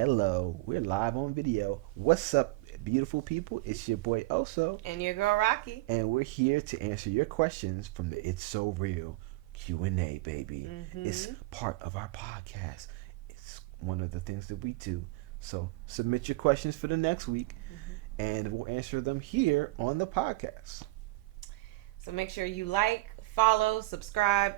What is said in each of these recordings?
Hello, we're live on video. What's up, beautiful people? It's your boy Oso, And your girl Rocky. and we're here to answer your questions from the It's So Real Q&A, baby. It's Mm-hmm. part of our podcast. It's one of the things that we do. So submit your questions for the next week, Mm-hmm. and we'll answer them here on the podcast. So make sure you like, follow, subscribe,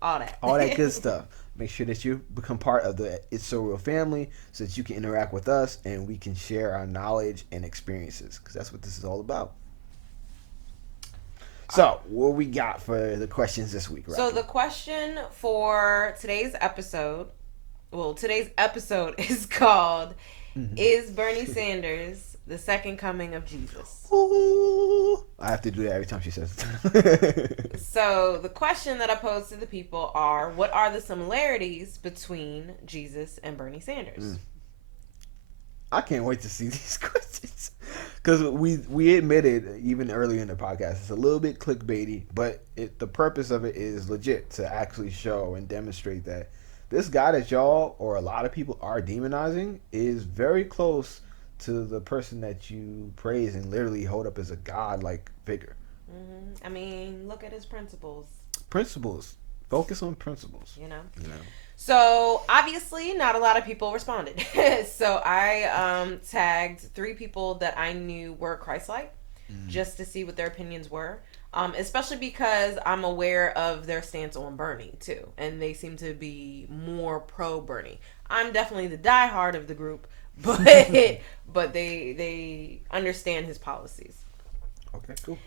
all that. All that good stuff. Make sure that you become part of the It's So Real family so that you can interact with us and we can share our knowledge and experiences because that's what this is all about. So, what we got for the questions this week, Rocky? So the question for today's episode is called Is Bernie Sanders the second coming of Jesus? Ooh, I have to do that every time she says it. So the question that I pose to the people are, what are the similarities between Jesus and Bernie Sanders? I can't wait to see these questions because we admitted even earlier in the podcast it's a little bit clickbaity, but the purpose of it is legit to actually show and demonstrate that this guy that y'all or a lot of people are demonizing is very close to the person that you praise and literally hold up as a god-like figure. I mean, look at his principles. Principles. Focus on principles. You know. You know. So obviously, not a lot of people responded. So I tagged 3 people that I knew were Christ-like, just to see what their opinions were. Especially because I'm aware of their stance on Bernie too, and they seem to be more pro Bernie. I'm definitely the diehard of the group, but but they understand his policies. Okay, cool.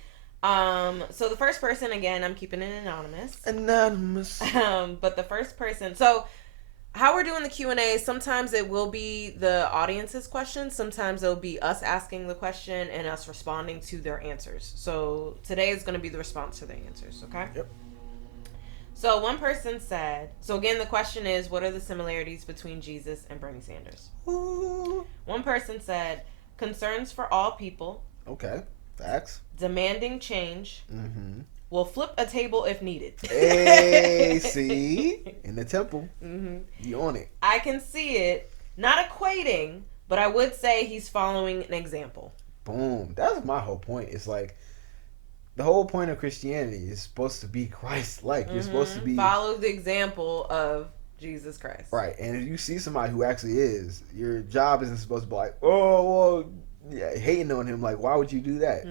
So the first person, again, I'm keeping it anonymous. Anonymous. But the first person, so how we're doing the Q&A, sometimes it will be the audience's questions, sometimes it'll be us asking the question and us responding to their answers. So today is going to be the response to their answers, okay? Yep. So one person said, so again, the question is, what are the similarities between Jesus and Bernie Sanders? Ooh. One person said, concerns for all people. Okay. Facts. Demanding change. Mm-hmm. Will flip a table if needed. Hey, see? In the temple. Mm-hmm. You on it. I can see it. Not equating, but I would say he's following an example. Boom. That's my whole point. It's like the whole point of Christianity is supposed to be Christ-like. You're supposed to be follow the example of Jesus Christ. Right. And if you see somebody who actually is, your job isn't supposed to be like, oh, well, yeah, hating on him. Like, why would you do that?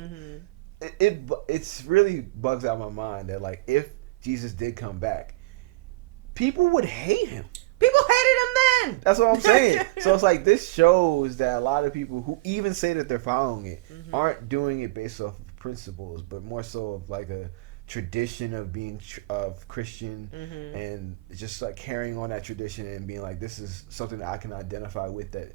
It's really bugs out my mind that like if Jesus did come back, people would hate him. People hated him then. That's what I'm saying. So it's like this shows that a lot of people who even say that they're following it aren't doing it based off of principles, but more so of like a tradition of being of Christian and just like carrying on that tradition and being like, this is something that I can identify with that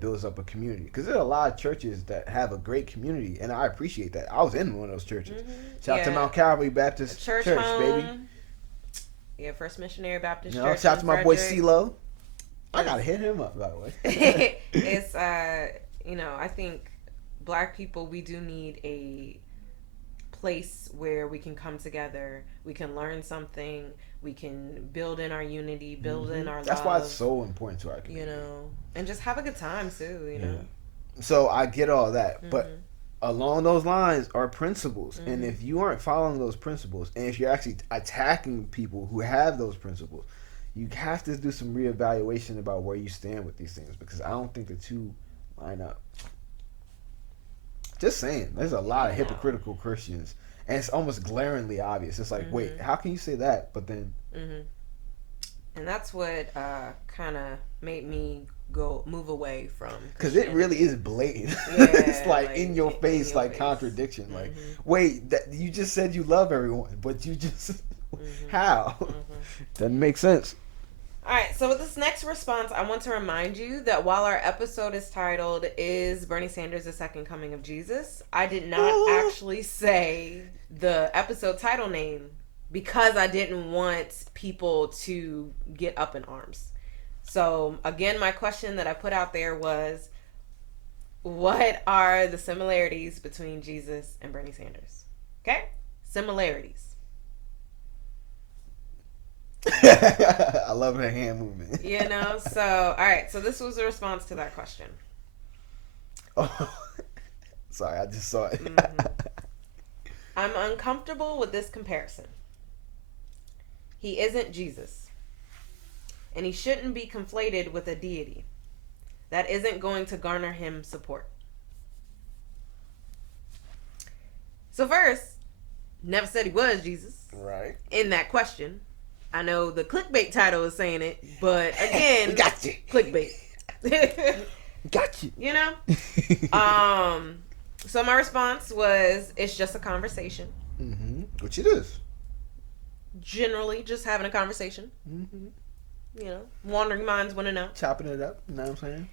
builds up a community. Because there's a lot of churches that have a great community, and I appreciate that. I was in one of those churches. Shout out to Mount Calvary Baptist Church, baby. Yeah, First Missionary Baptist Church. Shout out to my boy CeeLo. I gotta hit him up, by the way. It's I think Black people, we do need a place where we can come together, we can learn something, we can build in our unity, build in our That's love. why it's so important to our community. And just have a good time too, you know. So I get all that, but along those lines are principles. And if you aren't following those principles, and if you're actually attacking people who have those principles, you have to do some reevaluation about where you stand with these things, because I don't think the two line up. Just saying, there's a lot of hypocritical Christians, and it's almost glaringly obvious. It's like, wait, how can you say that? But then, and that's what kind of made me move away from, because it really is blatant. Yeah, it's like in your face, like contradiction. Like, wait, that you just said you love everyone, but you just how? Doesn't make sense. All right, so with this next response, I want to remind you that while our episode is titled, Is Bernie Sanders the Second Coming of Jesus?, I did not actually say the episode title name because I didn't want people to get up in arms. So, again, my question that I put out there was, what are the similarities between Jesus and Bernie Sanders? Okay? Similarities. I love her hand movement. You know, so all right. So this was a response to that question. Oh, sorry, I just saw it. I'm uncomfortable with this comparison. He isn't Jesus, and he shouldn't be conflated with a deity. That isn't going to garner him support. So first, never said he was Jesus. Right. In that question. I know the clickbait title is saying it, but again, got you. Clickbait. Got you. You know? So my response was, it's just a conversation. Mm-hmm. Which it is. Generally, just having a conversation. Mm-hmm. You know, wandering minds want to know. Chopping it up, you know what I'm saying?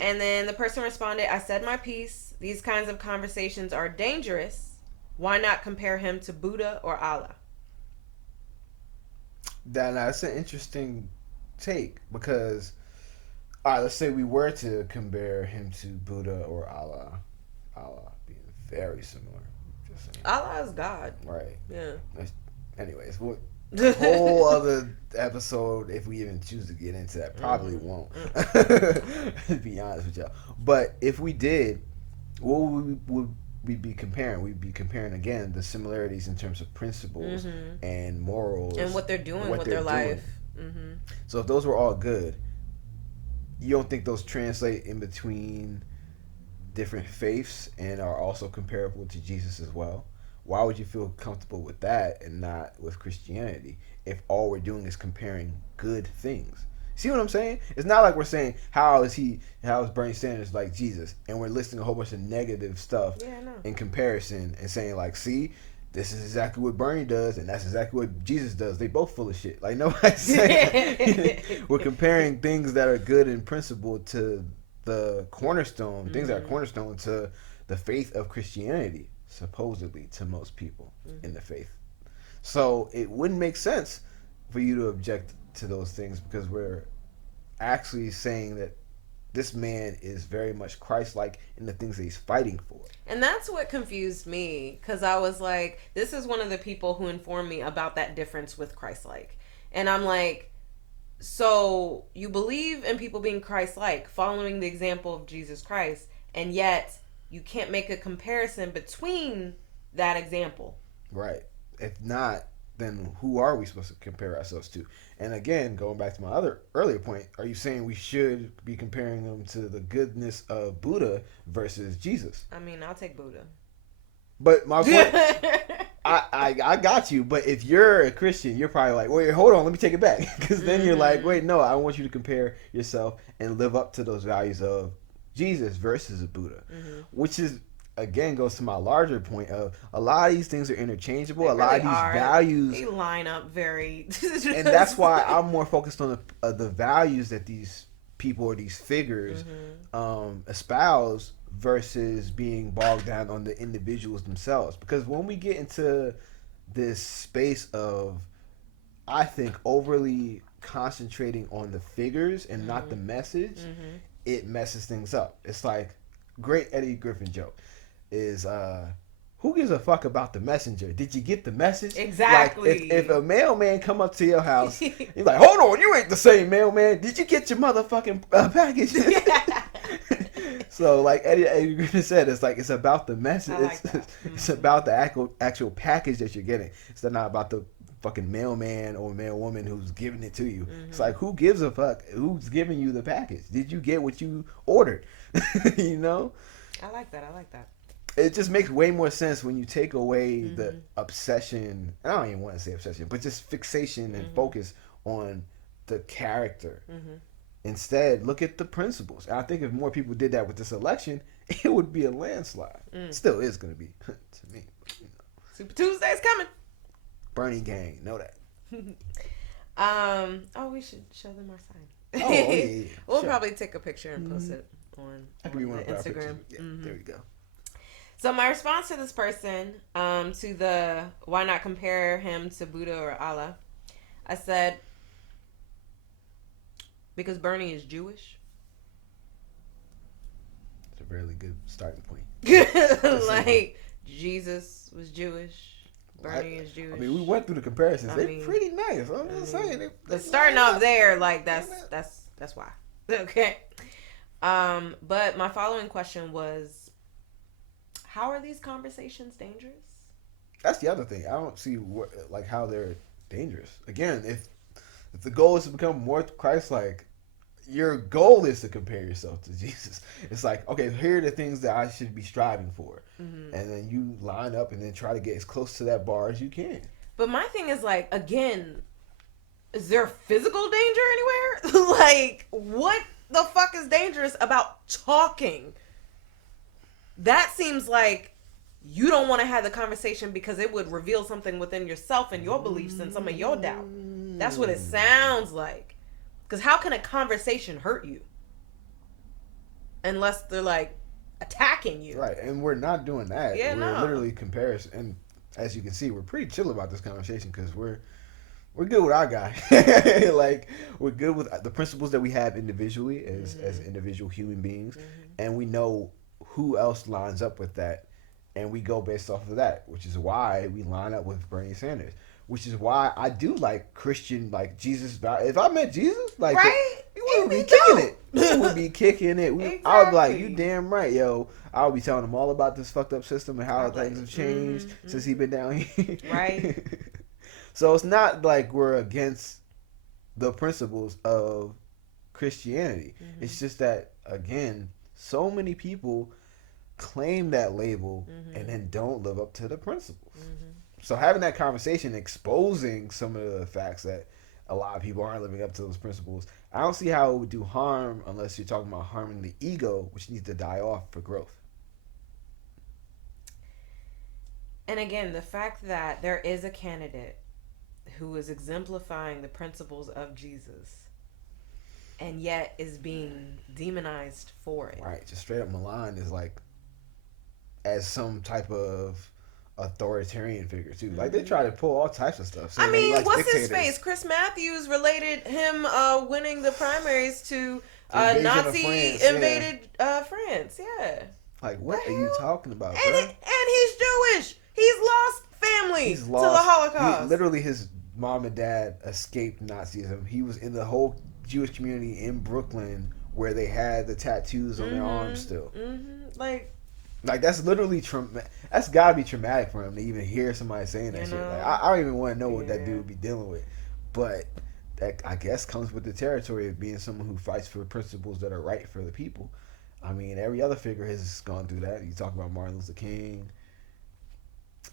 And then the person responded, I said my piece. These kinds of conversations are dangerous. Why not compare him to Buddha or Allah? That's an interesting take because, all right, let's say we were to compare him to Buddha or Allah. Allah being very similar. Just saying. Allah is God. Right. Yeah. Anyways, whole other episode, if we even choose to get into that, probably won't. To be honest with y'all. But if we did, what would we be comparing? We'd be comparing again the similarities in terms of principles and morals and what they're doing with their life. Mm-hmm. So if those were all good, you don't think those translate in between different faiths and are also comparable to Jesus as well? Why would you feel comfortable with that and not with Christianity if all we're doing is comparing good things? See what I'm saying? It's not like we're saying how is Bernie Sanders like Jesus, and we're listing a whole bunch of negative stuff in comparison and saying like, see, this is exactly what Bernie does and that's exactly what Jesus does. They both full of shit. Like nobody's saying we're comparing things that are good in principle to the cornerstone, things that are cornerstone to the faith of Christianity, supposedly to most people in the faith. So it wouldn't make sense for you to object to those things because we're actually saying that this man is very much Christ-like in the things that he's fighting for. And that's what confused me, because I was like, this is one of the people who informed me about that difference with Christ-like. And I'm like, so you believe in people being Christ-like, following the example of Jesus Christ, and yet you can't make a comparison between that example. Right. If not, then who are we supposed to compare ourselves to? And again, going back to my earlier point, are you saying we should be comparing them to the goodness of Buddha versus Jesus? I mean, I'll take Buddha. But my point, I got you. But if you're a Christian, you're probably like, wait, hold on, let me take it back. Because then you're like, wait, no, I want you to compare yourself and live up to those values of Jesus versus a Buddha. Which is, again, goes to my larger point of a lot of these things are interchangeable. A lot of these values, they line up very and that's why I'm more focused on the values that these people or these figures espouse versus being bogged down on the individuals themselves. Because when we get into this space of, I think, overly concentrating on the figures and not the message, it messes things up. It's like, great Eddie Griffin joke is, who gives a fuck about the messenger? Did you get the message? Exactly. Like, if a mailman come up to your house, he's like, hold on, you ain't the same mailman. Did you get your motherfucking package? So, like Eddie Griffin said, it's like, it's about the message. It's about the actual package that you're getting. It's not about the fucking mailman or mailwoman who's giving it to you. It's like, who gives a fuck? Who's giving you the package? Did you get what you ordered? You know? I like that. It just makes way more sense when you take away the obsession. I don't even want to say obsession, but just fixation and focus on the character. Instead, look at the principles. And I think if more people did that with this election, it would be a landslide. Still is going to be, to me. You know. Super Tuesday's coming. Bernie gang, know that. We should show them our sign. Yeah. We'll probably take a picture and post it on the Instagram. Yeah, there we go. So my response to this person, to the why not compare him to Buddha or Allah, I said, because Bernie is Jewish. It's a really good starting point. Like, Jesus was Jewish. Bernie is Jewish. I mean, we went through the comparisons. They're pretty nice. I'm just saying. But starting off there, like that's why. Okay. But my following question was, how are these conversations dangerous? That's the other thing. I don't see how they're dangerous. Again, if the goal is to become more Christ-like, your goal is to compare yourself to Jesus. It's like, okay, here are the things that I should be striving for. Mm-hmm. And then you line up and then try to get as close to that bar as you can. But my thing is like, again, is there physical danger anywhere? Like, what the fuck is dangerous about talking? That seems like you don't want to have the conversation because it would reveal something within yourself and your beliefs and some of your doubt. That's what it sounds like. Because how can a conversation hurt you? Unless they're like attacking you. Right, and we're not doing that. Yeah, we're literally comparison. And as you can see, we're pretty chill about this conversation because we're good with our guy. Like, we're good with the principles that we have individually as individual human beings. Mm-hmm. And we know who else lines up with that. And we go based off of that, which is why we line up with Bernie Sanders. Which is why I do like Christian, like Jesus. If I met Jesus, like, right? He would be kicking it. He would be kicking it. Exactly. I would be like, you damn right, yo. I would be telling him all about this fucked up system and how things have changed since he been down here. Right. So it's not like we're against the principles of Christianity. Mm-hmm. It's just that, again, so many people claim that label and then don't live up to the principles. Mm-hmm. So having that conversation, exposing some of the facts that a lot of people aren't living up to those principles, I don't see how it would do harm unless you're talking about harming the ego, which needs to die off for growth. And again, the fact that there is a candidate who is exemplifying the principles of Jesus and yet is being demonized for it. Right, just straight up maligned is like as some type of authoritarian figure too. Like, they try to pull all types of stuff. I mean, what's his face? Chris Matthews related him winning the primaries to Nazi invaded France. Yeah. Like, what are you talking about, and bro? And he's Jewish. He's lost family to the Holocaust. Literally, his mom and dad escaped Nazism. He was in the whole Jewish community in Brooklyn where they had the tattoos on their arms still. Mm-hmm. Like, that's literally that's gotta be traumatic for him to even hear somebody saying that shit. Like, I don't even want to know what that dude would be dealing with. But that, I guess, comes with the territory of being someone who fights for principles that are right for the people. I mean, every other figure has gone through that. You talk about Martin Luther King,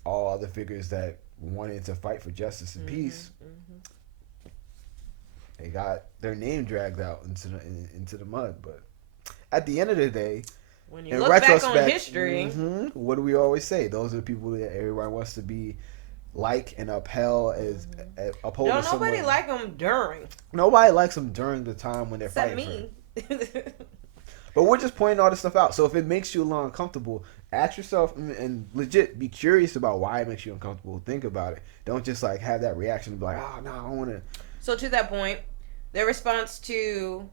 all other figures that wanted to fight for justice and peace. Mm-hmm. They got their name dragged out into the mud. But at the end of the day, when you look back on history, what do we always say? Those are the people that everyone wants to be like and upheld as uphold. Don't nobody like them during. Nobody likes them during the time when they're except fighting. Me. But we're just pointing all this stuff out. So if it makes you a little uncomfortable, ask yourself and legit be curious about why it makes you uncomfortable. Think about it. Don't just like have that reaction and be like, oh no, I don't want to. So to that point, their response to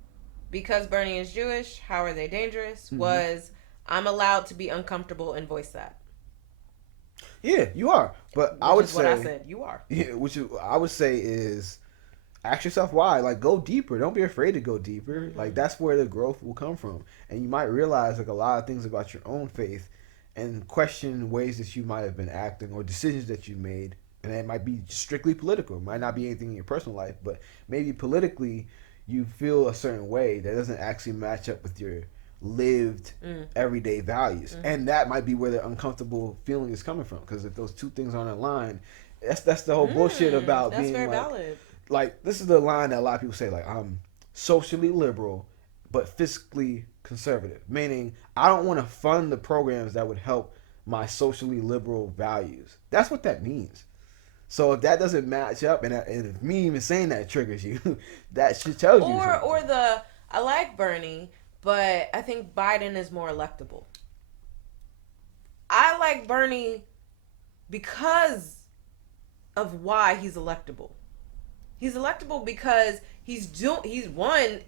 because Bernie is Jewish, how are they dangerous? Was I'm allowed to be uncomfortable and voice that. Yeah, you are. But which I would is say what I said. You are. Yeah, I would say is ask yourself why. Like, go deeper. Don't be afraid to go deeper. Mm-hmm. Like, that's where the growth will come from. And you might realize like a lot of things about your own faith and question ways that you might have been acting or decisions that you made. And it might be strictly political. It might not be anything in your personal life, but maybe politically you feel a certain way that doesn't actually match up with your lived everyday values. And that might be where the uncomfortable feeling is coming from. Because if those two things aren't aligned, that's the whole bullshit about being very like, valid. Like, this is the line that a lot of people say, like, I'm socially liberal, but fiscally conservative. Meaning, I don't want to fund the programs that would help my socially liberal values. That's what that means. So if that doesn't match up, and if me even saying that triggers you, that should tell you something. Or I like Bernie, but I think Biden is more electable. I like Bernie because of why he's electable. He's electable because he's gutting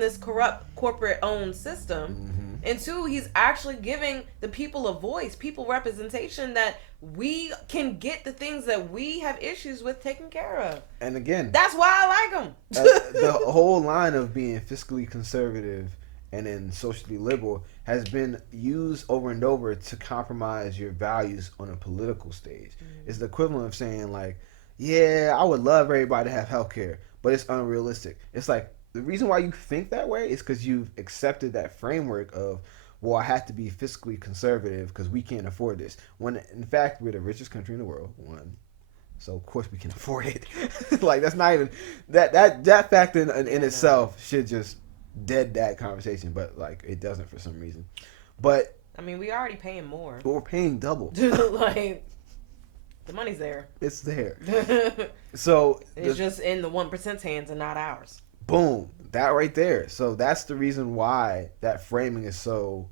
this corrupt corporate owned system, And two, he's actually giving the people a voice, people representation, that we can get the things that we have issues with taken care of. And again, that's why I like him. The whole line of being fiscally conservative and then socially liberal has been used over and over to compromise your values on a political stage. Mm-hmm. It's the equivalent of saying, like, yeah, I would love everybody to have health care, but it's unrealistic. It's like, the reason why you think that way is because you've accepted that framework of, well, I have to be fiscally conservative because we can't afford this. When in fact, we're the richest country in the world, one. So of course we can afford it. Like, that's not even that fact in itself should just dead that conversation, but like it doesn't for some reason. But I mean, we already paying more. But we're paying double. Like, the money's there. It's there. So it's just in the 1%'s hands and not ours. Boom. That right there. So that's the reason why that framing is so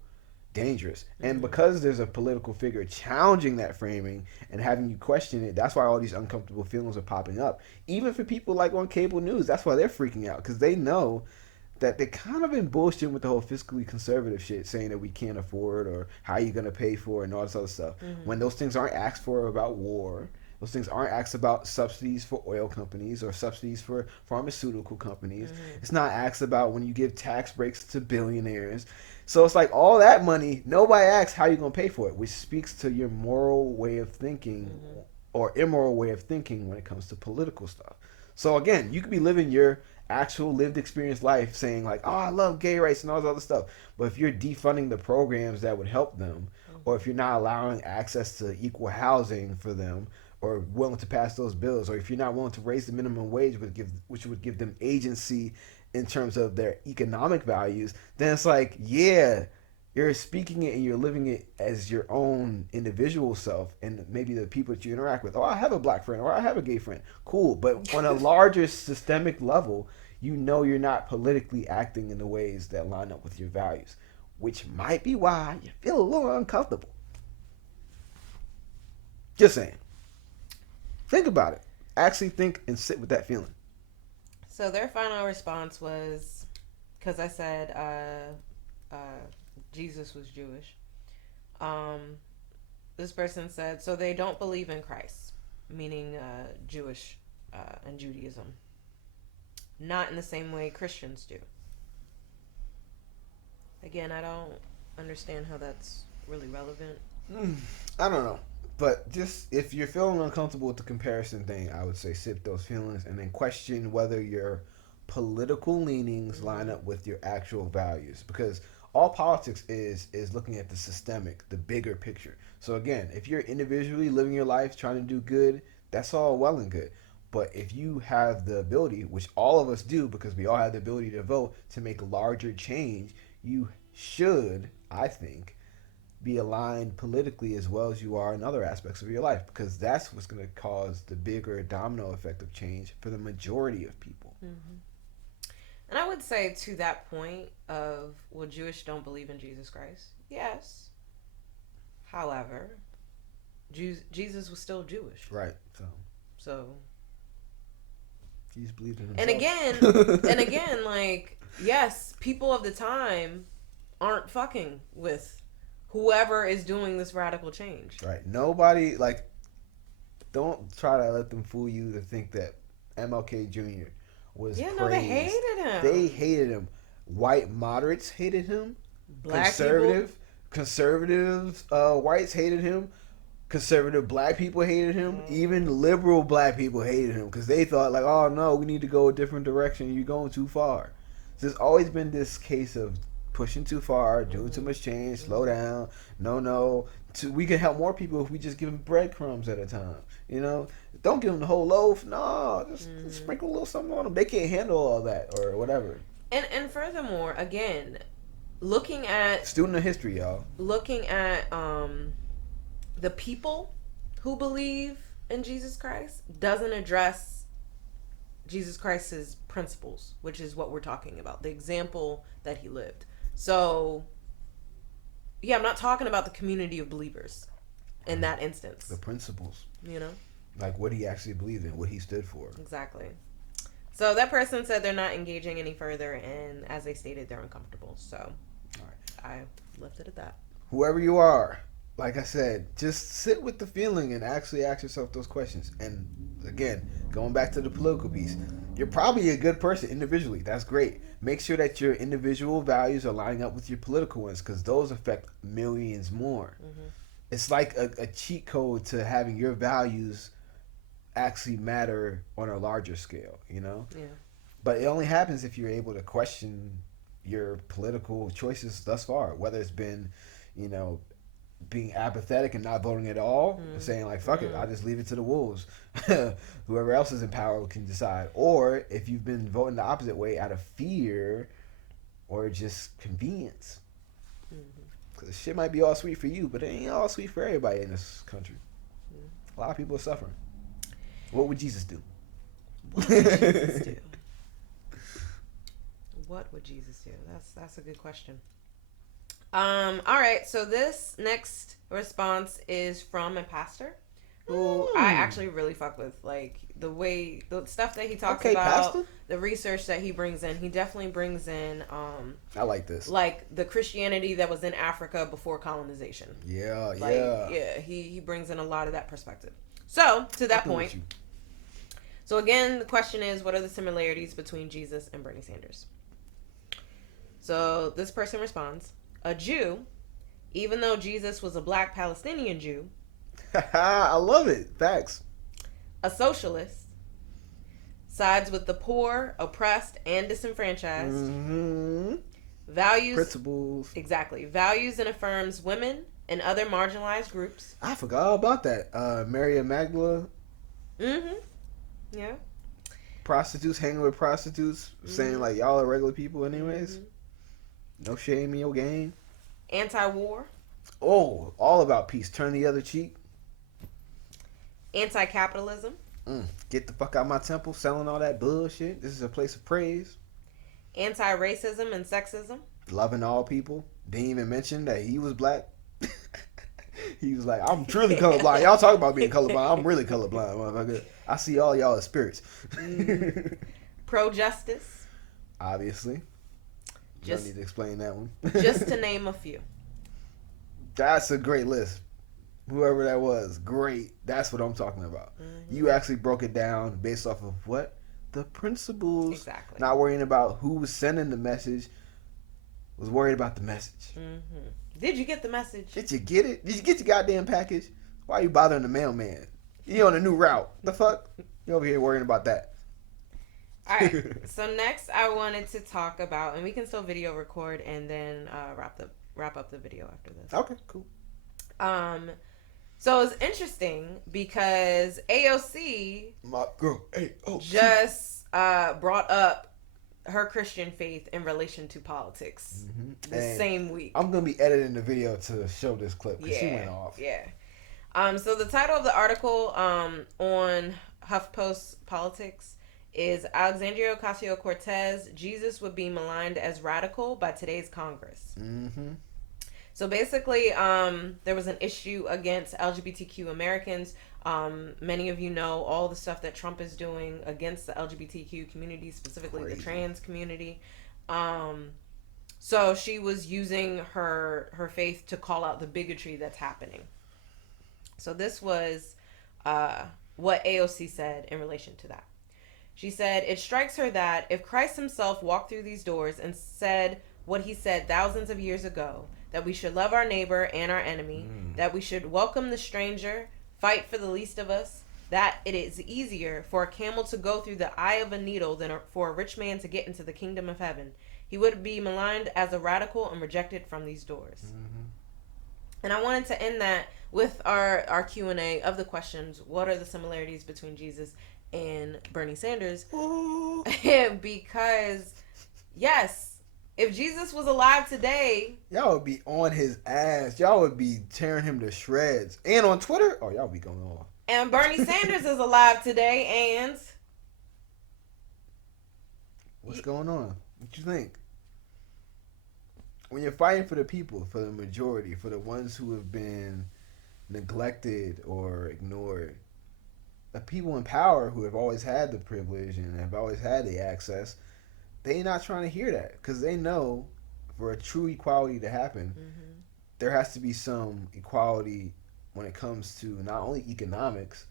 dangerous. And because there's a political figure challenging that framing and having you question it, that's why all these uncomfortable feelings are popping up. Even for people like on cable news, that's why they're freaking out, because they know that they kind of been bullshitting with the whole fiscally conservative shit, saying that we can't afford or how you going to pay for it and all this other stuff. When those things aren't asked for about war, those things aren't asked about subsidies for oil companies or subsidies for pharmaceutical companies. It's not asked about when you give tax breaks to billionaires. So it's like all that money, nobody asks how you're going to pay for it, which speaks to your moral way of thinking or immoral way of thinking when it comes to political stuff. So again, you could be living your actual lived experience life saying like, oh, I love gay rights and all this other stuff. But if you're defunding the programs that would help them, or if you're not allowing access to equal housing for them, or willing to pass those bills, or if you're not willing to raise the minimum wage, which would give them agency in terms of their economic values, then it's like, yeah, you're speaking it and you're living it as your own individual self and maybe the people that you interact with. Oh, I have a black friend or I have a gay friend. Cool. But on a larger systemic level, you know you're not politically acting in the ways that line up with your values, which might be why you feel a little uncomfortable. Just saying. Think about it. Actually think and sit with that feeling. So their final response was, because I said Jesus was Jewish. This person said, so they don't believe in Christ, meaning Jewish and Judaism. Not in the same way Christians do. Again, I don't understand how that's really relevant. I don't know. But just if you're feeling uncomfortable with the comparison thing, I would say sit those feelings and then question whether your political leanings line up with your actual values. Because all politics is looking at the systemic, the bigger picture. So again, if you're individually living your life trying to do good, that's all well and good. But if you have the ability, which all of us do because we all have the ability to vote, to make larger change, you should, I think, be aligned politically as well as you are in other aspects of your life, because that's what's going to cause the bigger domino effect of change for the majority of people. And I would say to that point of, well, Jewish don't believe in Jesus Christ. Yes. However, Jesus was still Jewish. Right. So. He just believed in himself. And again, like, yes, people of the time aren't fucking with whoever is doing this radical change. Right. Nobody, like, don't try to let them fool you to think that MLK Jr. was praised. No, they hated him. They hated him. White moderates hated him. Black conservatives, whites hated him. Conservative black people hated him. Even liberal black people hated him because they thought like, oh no, we need to go a different direction. You're going too far. So there's always been this case of pushing too far, doing too much change, slow down. No. We can help more people if we just give them breadcrumbs at a time. You know, don't give them the whole loaf. No, just sprinkle a little something on them. They can't handle all that or whatever. And furthermore, again, looking at student of history, y'all. Looking at the people who believe in Jesus Christ doesn't address Jesus Christ's principles, which is what we're talking about, the example that he lived. So, yeah, I'm not talking about the community of believers in that instance. The principles. You know? Like what he actually believed in, what he stood for. Exactly. So that person said they're not engaging any further, and as they stated, they're uncomfortable. So, I left it at that. Whoever you are, like I said, just sit with the feeling and actually ask yourself those questions. And again, going back to the political piece, you're probably a good person individually. That's great. Make sure that your individual values are lining up with your political ones, because those affect millions more. Mm-hmm. It's like a cheat code to having your values actually matter on a larger scale, you know? Yeah. But it only happens if you're able to question your political choices thus far, whether it's been, you know, being apathetic and not voting at all, saying like fuck it, I'll just leave it to the wolves. Whoever else is in power can decide. Or if you've been voting the opposite way out of fear or just convenience. Because shit might be all sweet for you, but it ain't all sweet for everybody in this country. A lot of people are suffering. What would Jesus do? What would Jesus do? What would Jesus do? That's a good question. All right, so this next response is from a pastor who I actually really fuck with. Like the stuff that he talks about, pastor? The research that he brings in. He definitely brings in I like this. Like the Christianity that was in Africa before colonization. Yeah, like, yeah. He brings in a lot of that perspective. So, to that point. So again, the question is, what are the similarities between Jesus and Bernie Sanders? So this person responds, a Jew, even though Jesus was a black Palestinian Jew. I love it. Facts. A socialist, sides with the poor, oppressed, and disenfranchised. Mm-hmm. Values. Principles. Exactly. Values and affirms women and other marginalized groups. I forgot all about that. Mary Magdalene. Mm-hmm. Yeah. Prostitutes, hanging with prostitutes, saying like y'all are regular people anyways. No shame in your game. Anti-war. Oh, all about peace. Turn the other cheek. Anti-capitalism. Get the fuck out of my temple selling all that bullshit. This is a place of praise. Anti-racism and sexism. Loving all people. Didn't even mention that he was black. He was like, I'm truly colorblind. Y'all talk about being colorblind. I'm really colorblind, motherfucker. I see all y'all as spirits. Pro-justice. Obviously. You don't need to explain that one. Just to name a few. That's a great list. Whoever that was, great. That's what I'm talking about. You actually broke it down based off of what? The principles. Exactly. Not worrying about who was sending the message. Was worried about the message. Did you get the message? Did you get it? Did you get your goddamn package? Why are you bothering the mailman? You on a new route. The fuck? You over here worrying about that. Alright. So next I wanted to talk about, and we can still video record and then wrap up the video after this. Okay, cool. So it's interesting because AOC My girl AOC just brought up her Christian faith in relation to politics the same week. I'm gonna be editing the video to show this clip because she went off. Yeah. So the title of the article on HuffPost Politics is Alexandria Ocasio-Cortez, Jesus would be maligned as radical by today's Congress. So basically, there was an issue against LGBTQ Americans. Many of you know all the stuff that Trump is doing against the LGBTQ community, specifically the trans community. So she was using her faith to call out the bigotry that's happening. So this was what AOC said in relation to that. She said, it strikes her that if Christ himself walked through these doors and said what he said thousands of years ago, that we should love our neighbor and our enemy, that we should welcome the stranger, fight for the least of us, that it is easier for a camel to go through the eye of a needle than for a rich man to get into the kingdom of heaven. He would be maligned as a radical and rejected from these doors. And I wanted to end that with our Q&A of the questions, what are the similarities between Jesus and Bernie Sanders? Because, yes, if Jesus was alive today, y'all would be on his ass. Y'all would be tearing him to shreds. And on Twitter, oh, y'all be going off. And Bernie Sanders is alive today, and what's going on? What you think? When you're fighting for the people, for the majority, for the ones who have been neglected or ignored, the people in power who have always had the privilege and have always had the access, they not trying to hear that because they know for a true equality to happen, there has to be some equality when it comes to not only economics,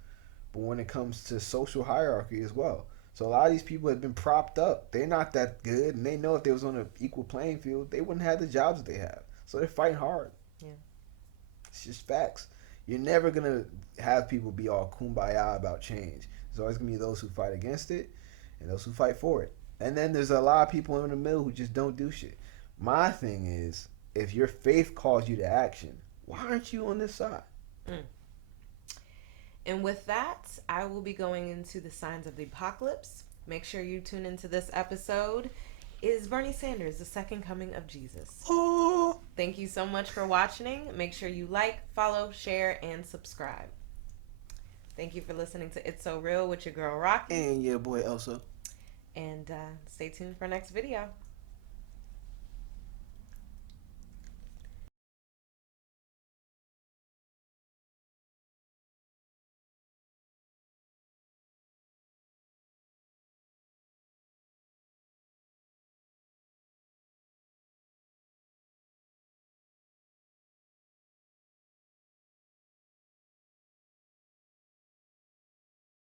but when it comes to social hierarchy as well. So a lot of these people have been propped up. They're not that good, and they know if they was on an equal playing field, they wouldn't have the jobs that they have. So they're fighting hard. Yeah. It's just facts. You're never gonna have people be all kumbaya about change. There's always gonna be those who fight against it and those who fight for it. And then there's a lot of people in the middle who just don't do shit. My thing is, if your faith calls you to action, why aren't you on this side? And with that, I will be going into the signs of the apocalypse. Make sure you tune into this episode. Is Bernie Sanders the second coming of Jesus? Oh. Thank you so much for watching. Make sure you like, follow, share, and subscribe. Thank you for listening to It's So Real with your girl Rocky. And your boy Elsa. And stay tuned for next video.